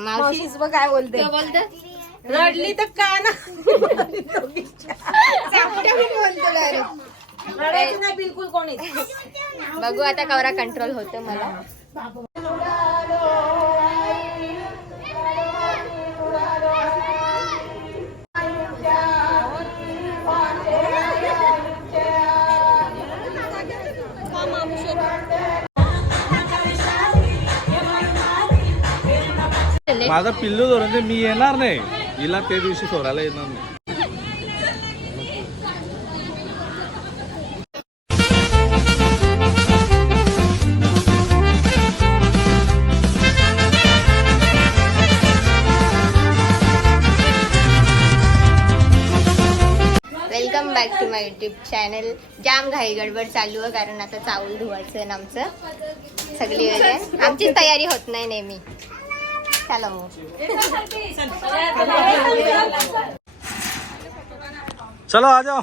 मावशीच बघ काय बोलते. बोलते? रडली तर का ना? बोलतो नाही बिलकुल कोणी बघू आता कवरा कंट्रोल होतं मला. माझा पिल्लू धरून ते मी येणार नाही. हिला त्या दिवशी सोडायला येणार नाही. Welcome back to my YouTube channel जाम घाई गडबड चालू आहे कारण आता चावल धुवायचं आहे ना आमचं सगळी वेळ आमचीच तयारी होत नाही नेहमी. चलो चलो आ जाओ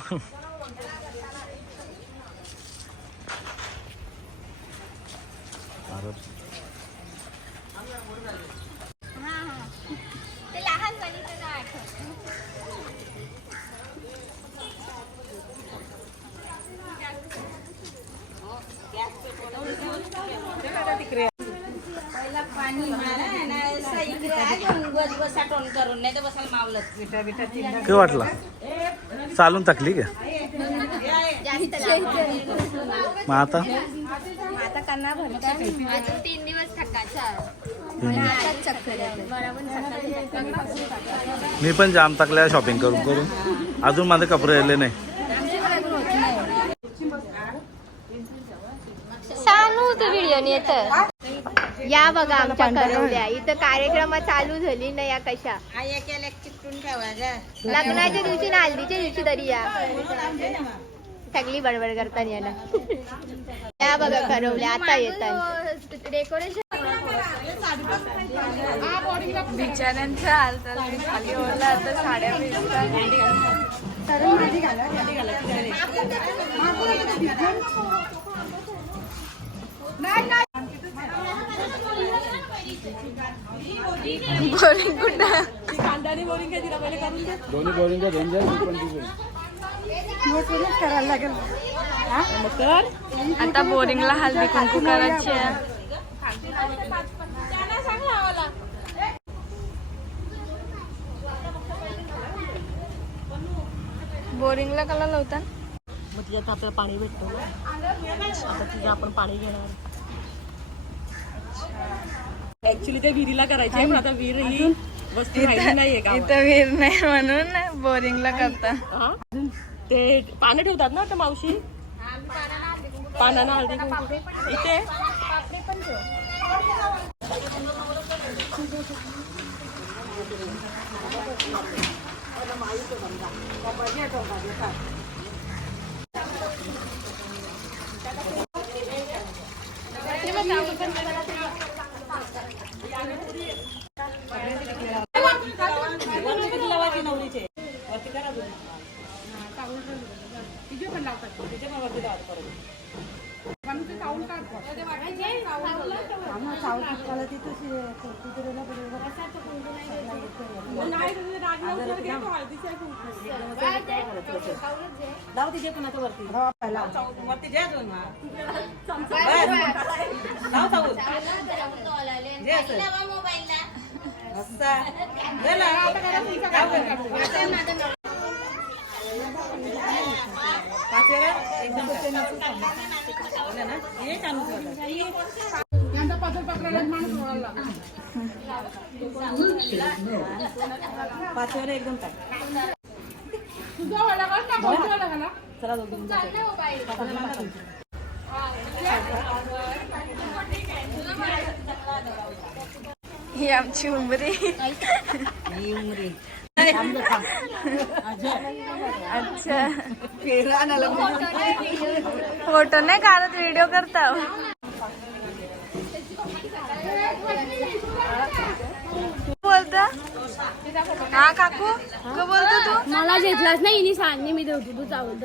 पहिला पाणी मारा ना असं इकडे आहे जाऊन बस बसा टोन करून नाही तर बसायला मावलत बिटा बिटा चिंता काय वाटला. चालून थकली का? मग आता? आता कन्ना भरता अजून तीन दिवस थकाचा मी पण जाम टाकल्या शॉपिंग करून करून. अजून माझे कपडे राहिले नाही. सांगू तू व्हिडिओ येत. या बघा आमच्या इथं कार्यक्रम चालू झाली ना या कशा. लग्नाच्या दिवशी ना हल्दीच्या दिवशी तरी या. सगळी बडबड करताना याला. या बघा करवल्या आता येतात. डेकोरेशन बिचाऱ्यांच्या हालचाल खाली ओरला आता साड्या भेटतात बोरिंग कुठं दोन्ही बोरिंग आता बोरिंगला हल्दी कुंकू करायची आहे. बोरिंगला कला लावता? मग तिच्यात आपल्याला पाणी भेटतो आता तिचं आपण पाणी घेणार. ऍक्च्युली ते विहिरीला करायचे पण आता विहीर ही वस्ती राहिली नाहीये का इथं विहीर नाही म्हणून बोरिंगला करता. ते पानं ठेवतात ना आता मावशी? पानानं हळदी. इथे? लाव तिचे कुणाच्या वरती. वरती जे अजून लाव चावून जे असेल. असा गेला लाव गं. पाच वेळा? एकदम ना. हे चालू. पाच वेळा एकदम टाक. चला दोघी ही आमची उमरी. उमरी. अच्छा. फोटो नाही काढत व्हिडिओ करता बोलता? हा काकू? का बोलतो तू? मला येतलाच नाही हिने सांगणे मी देवतो तू चावल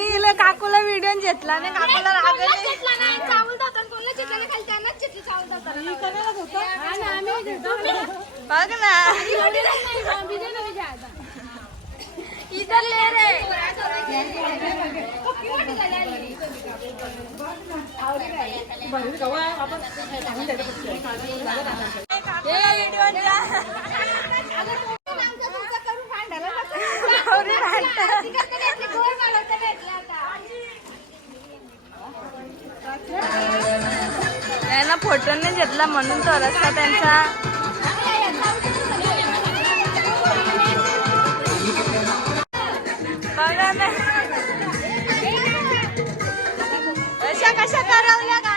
ही काकूला व्हिडिओ घेतला नाही काकूला राग. बघ ना. इधर ले रे यांना फोटो नाही घेतला म्हणून तो रस्ता त्यांचा अशा कशा करवल्या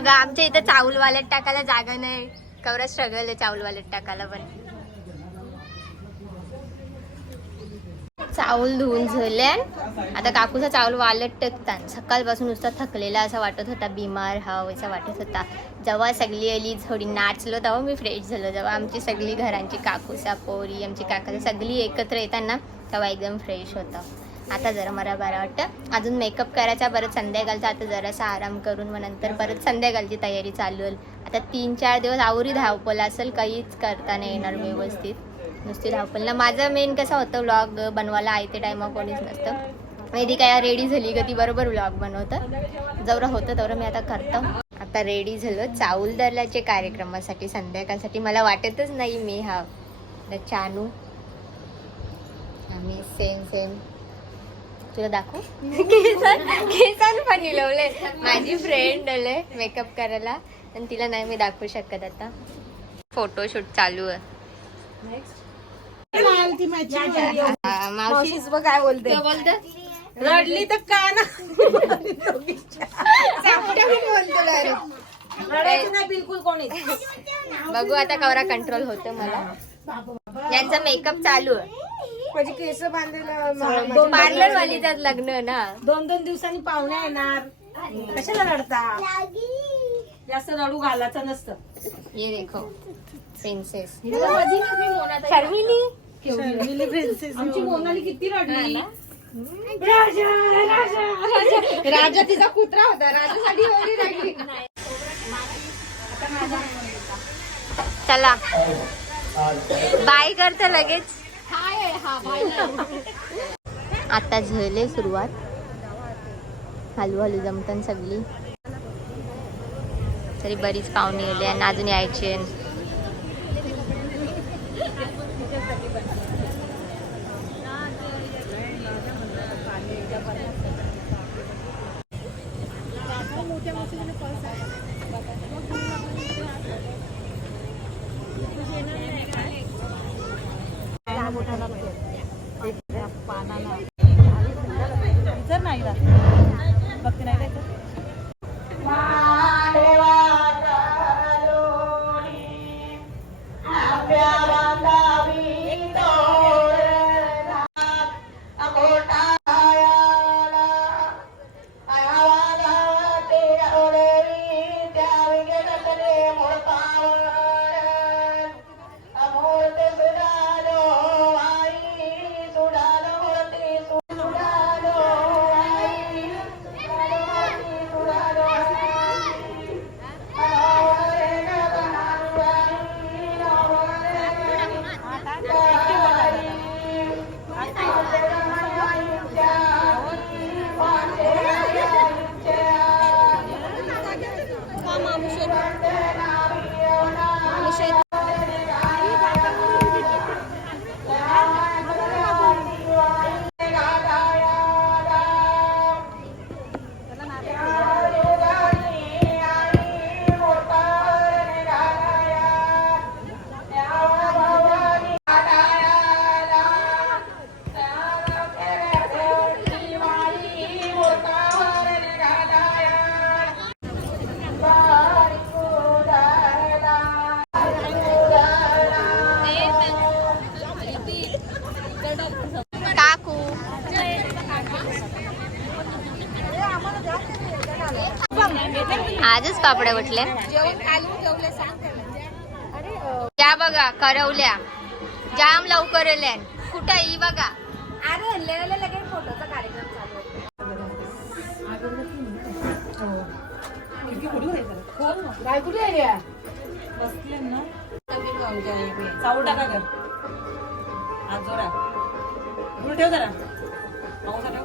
बघा आमच्या इथं चावल वालत टाकायला जागा नाही. कवरा स्ट्रगल आहे चावल वालत टाकायला पण. चावल धुवून झाले. आता काकूचा चावल वालत टाकतात सकाळपासून नुसता थकलेला असा वाटत होता बिमार हा असा वाटत होता. जेव्हा सगळी आली थोडी नाचलो तेव्हा मी फ्रेश झालो. जेव्हा आमची सगळी घरांची काकूसा पोरी आमची काका सगळी एकत्र येताना तेव्हा एकदम फ्रेश होतं. आता जरा मला बरं वाटतं. अजून मेकअप करायचा परत संध्याकाळचा. आता जरासा आराम करून मग नंतर परत संध्याकाळची तयारी चालू होईल. आता तीन चार दिवस आवरी धावपल असेल काहीच करता नाही येणार व्यवस्थित. नुसती धावपल ना माझं मेन कसं होतं व्लॉग बनवायला आहे ते टायमा कोणीच नसतं. मेदी काय रेडी झाली का ती बरोबर व्लॉग बनवतं. जवळ होतं तेवढं मी आता करतो. आता रेडी झालो. चाऊल दरल्याचे कार्यक्रमासाठी संध्याकाळसाठी. मला वाटतच नाही मी हा तर चानू. आम्ही सेम सेम तुला दाखव? केसान केसान पण माझी फ्रेंड आले मेकअप करायला. आणि तिला नाही मी दाखवू शकत आता. फोटोशूट चालू आहे. मावशी काय बोलते. रडली तर का ना? बिलकुल कोणी बघू आता कवरा कंट्रोल होतं मला. यांचा मेकअप चालू आहे. माझी केस बांधायला दोन पार्लर वालीच्यात लग्न ना. दोन दोन दिवसांनी पाहुणे येणार. कशाला रडता? जास्त रडू घालायचं नसतं. ये देखो प्रिन्सेस शर्मिली? आमची मोनाली किती रडली? राजा राजा राजा. राजा तिचा कुत्रा होता. राजासाठी एवढी रडली चला. बाय करते लगेच. आता झाले सुरुवात. हलू हलू जमतन सगळी. तरी बरीच पाहुणे येले आणि अजून यायचे पापड्या म्हटल्या? त्या बघा करवल्या. जाम लवकर आल्या. कुठं ही बघा? अरे लगेच फोटोचा कार्यक्रम चालू टाका ठेव जरा. पाऊसा ठेव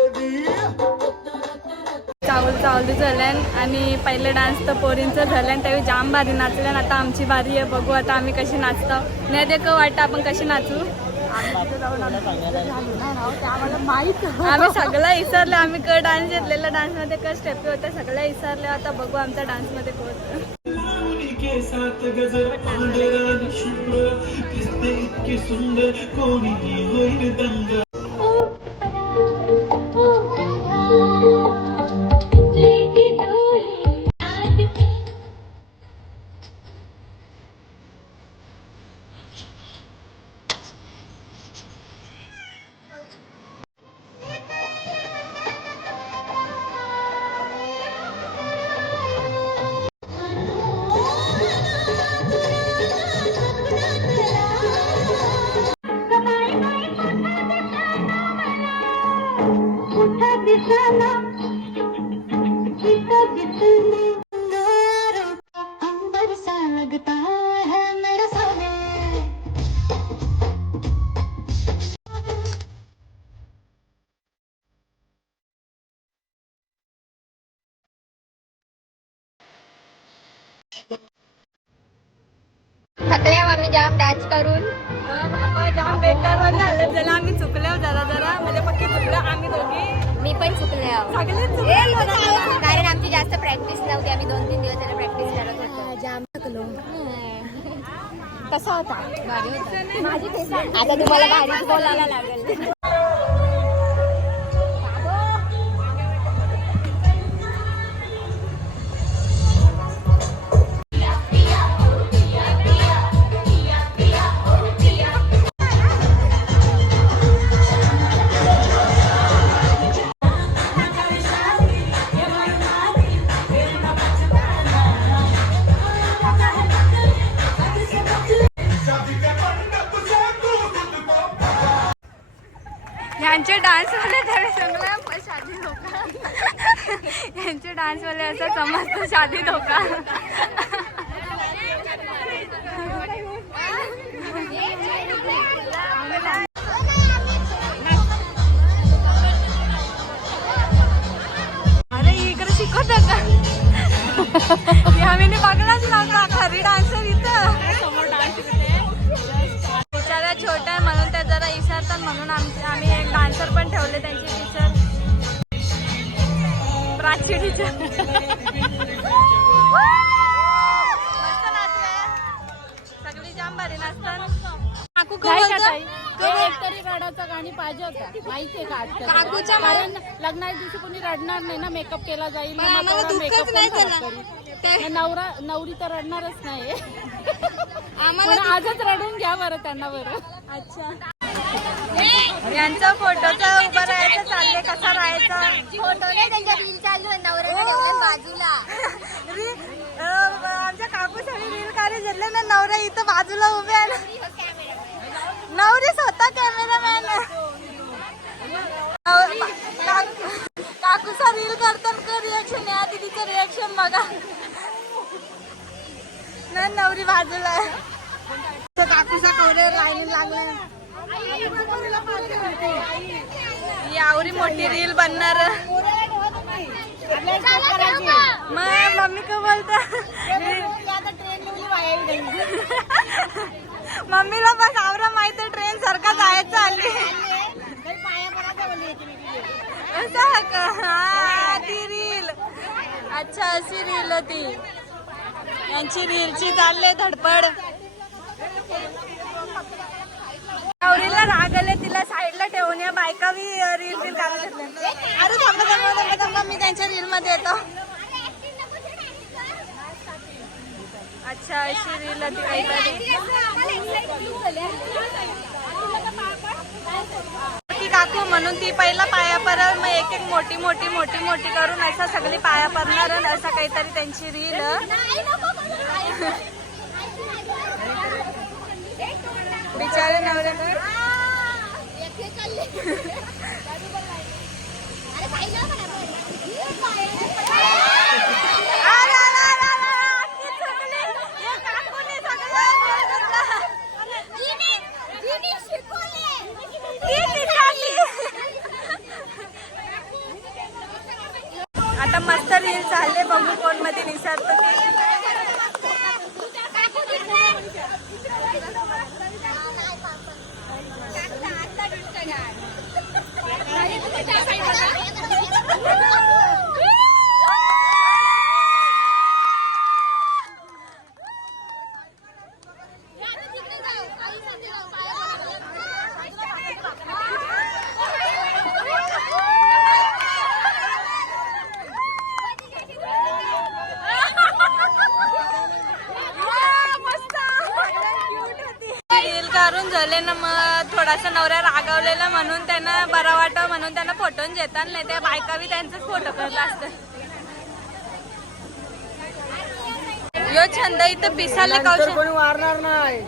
चावल चावली झाल्यान आणि पहिले डान्स तर पोरींचं झाल्यान त्यावेळी जाम भारी नाचल्यान. आता आमची बारी आहे बघू आता आम्ही कशी नाचतो. नाही देख वाटतं आपण कशी नाचू? आम्ही सगळं विसरलं आम्ही क डान्स घेतलेला डान्समध्ये क स्टेप होते सगळ्या विसरले आता बघू आमच्या डान्समध्ये कोण सुंदर. कोणी थकल्या आम्ही जाम डान्स करून. जाम बेकारमध्ये झालं जरा आम्ही चुकलो जरा जरा म्हणजे पक्की चुकलो. आम्ही दोघी मी पण चुकले. कारण आमची जास्त प्रॅक्टिस नव्हती. आम्ही दोन तीन दिवस त्याला प्रॅक्टिस करत होतो. जाम थकलो. कसा होता? भारी होता. आता तुम्हाला भारीच बोलायला लागेल. डान्स वाले असं समजतो शादी धोका अरे इकडे शिकवत का? आम्ही बघलाच नव्हता सगळी जाम भारी नाचतात काकू एकतरी रडाचं गाणी पाहिजे होता माहितीये का? काकूच्या कारण लग्नाच्या दिवशी कोणी रडणार नाही ना मेकअप केला जाईल मग नवरा नवरा नवरी तर रडणारच नाही. पण आजच रडून घ्या बरं त्यांना बरं. अच्छा. यांचं फोटोचं उभं राहायचं चाललंय कसं राहायचं? फोटो नाही त्यांच्या रील चालू आहे नवऱ्याला ठेवलं बाजूला. आमच्या काकू सगळी रील काढी झाले ना नवरा इथं बाजूला उभे आहे ना. नवरी स्वतः कॅमेरामॅन काकूचा रील करतात रिएक्शन या दीदीचं रिएक्शन बघा. ना नवरी बाजूला आहे. काकूचा कवरे लाईन लागलाय. ही आवरी मोठी रील बनणार. मम्मी का बोलता? मम्मीला बस आवरा माहिती ट्रेन सारखा जायचं आली. असं का? हा ती रील अच्छा अशी रील होती. यांची रीलची चालले धडपड. नवरीला राग आले तिला साईडला ठेवून या. बायका बी रील काढत घेतल्या. अरे थांबा थांबा थांबा थांबा मी त्यांच्या रील मध्ये येतो. अच्छा अशी रील होती काहीतरी ती काकू म्हणून ती पहिला पाया परत मग एक एक मोठी मोठी मोठी मोठी करून असं सगळी पाया पडणार असं काहीतरी त्यांची रील बिचारे नवरे आता मस्त रील चालले बघू कोणमध्ये निसरतो ते रील काढून झाले ना मग थोडासा नवऱ्या रागावलेला म्हणून त्यांना बरा वाटावं म्हणून नाही त्या बायका बी त्यांचाच फोटो करत असतात. यो छंद इथं पिसाले कौशल कोणी वारणार नाही.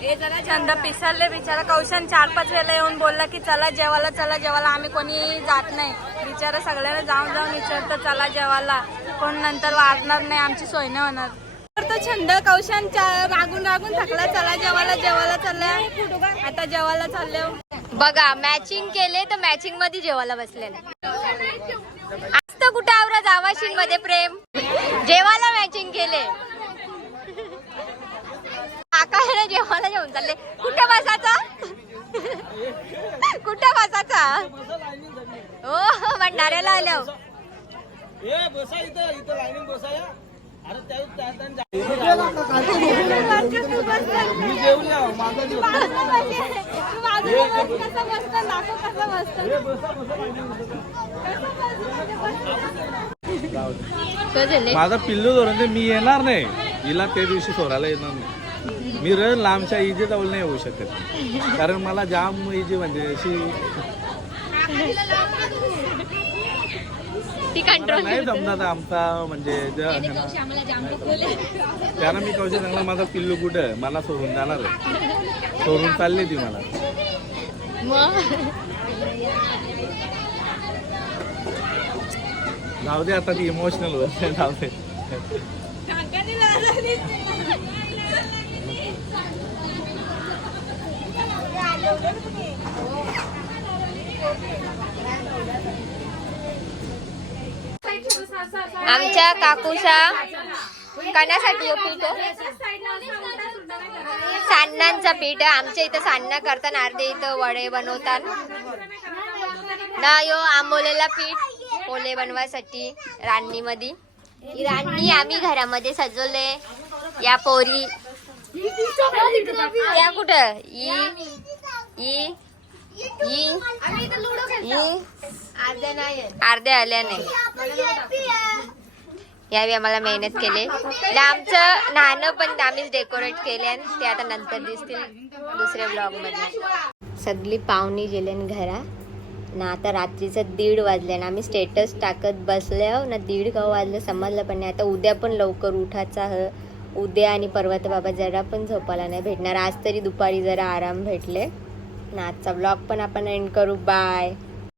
हे जरा छंद पिसाले बिचारा कौशन चार पाच वेळेला येऊन बोलला की चला जेवायला चला जेवायला. आम्ही कोणी जात नाही. बिचारा सगळ्यांना जाऊन जाऊन विचारतं चला जेवायला. कोण नंतर वाढणार नाही आमची सोय नाही होणार. तर तो छंद कौशन रागून रागून थकला चला जेवायला जेवायला चालल्या. आता जेवायला चालले बघा मॅचिंग केले तर मॅचिंगमध्ये जेवायला बसले आज तर कुठे आवरा जावाशीन मध्ये प्रेम? जेवायला मॅचिंग केले. आकाशाने जेवायला जेवून चालले. कुठे बसायचा? कुठे बसायचा? हो, हो भंडाऱ्याला आल्या माझा पिल्लू धरून ते मी येणार नाही. हिला त्या दिवशी सोडायला येणार नाही. मी र लांबच्या इजे जवळ नाही येऊ शकत. कारण मला जाम इजी म्हणजे अशी ती कंट्रोल नाही जमणार आमचा म्हणजे ज- त्यानं मी कौशल सांगला माझा पिल्लू कुठं मला सोडून जाणार आहे. सोडून चालली ती मला. जाऊ दे आता ती इमोशनल होत जाऊ दे. आमच्या काकूचा कण्यासाठी पीठ सान्नांचा पीठ आमच्या इथं सान्ना करताना अर्धे इथं वडे बनवतात. ना यो आंबोलेला पीठ पोले बनवायसाठी रान्नीमध्ये रान्नी आम्ही घरामध्ये सजवले. या पोरी या कुठं? ई ई अर्ध्या आल्या नाही. यावेळी आम्हाला मेहनत केले. आमचं नाणं पण आम्हीच डेकोरेट केले आणि ते आता नंतर दिसतील दुसऱ्या ब्लॉगमध्ये सगळी पाहुणी गेल्यान घरा. ना आता रात्रीचं दीड वाजले ना आम्ही स्टेटस टाकत बसले आहो. ना दीड का वाजलं समजलं पण नाही. आता उद्या पण लवकर उठायचा ह उद्या आणि परवा तर बाबा जरा पण झोपायला नाही भेटणार. आज तरी दुपारी जरा आराम भेटले. ना आजचा ब्लॉग पण आपण एंड करू. बाय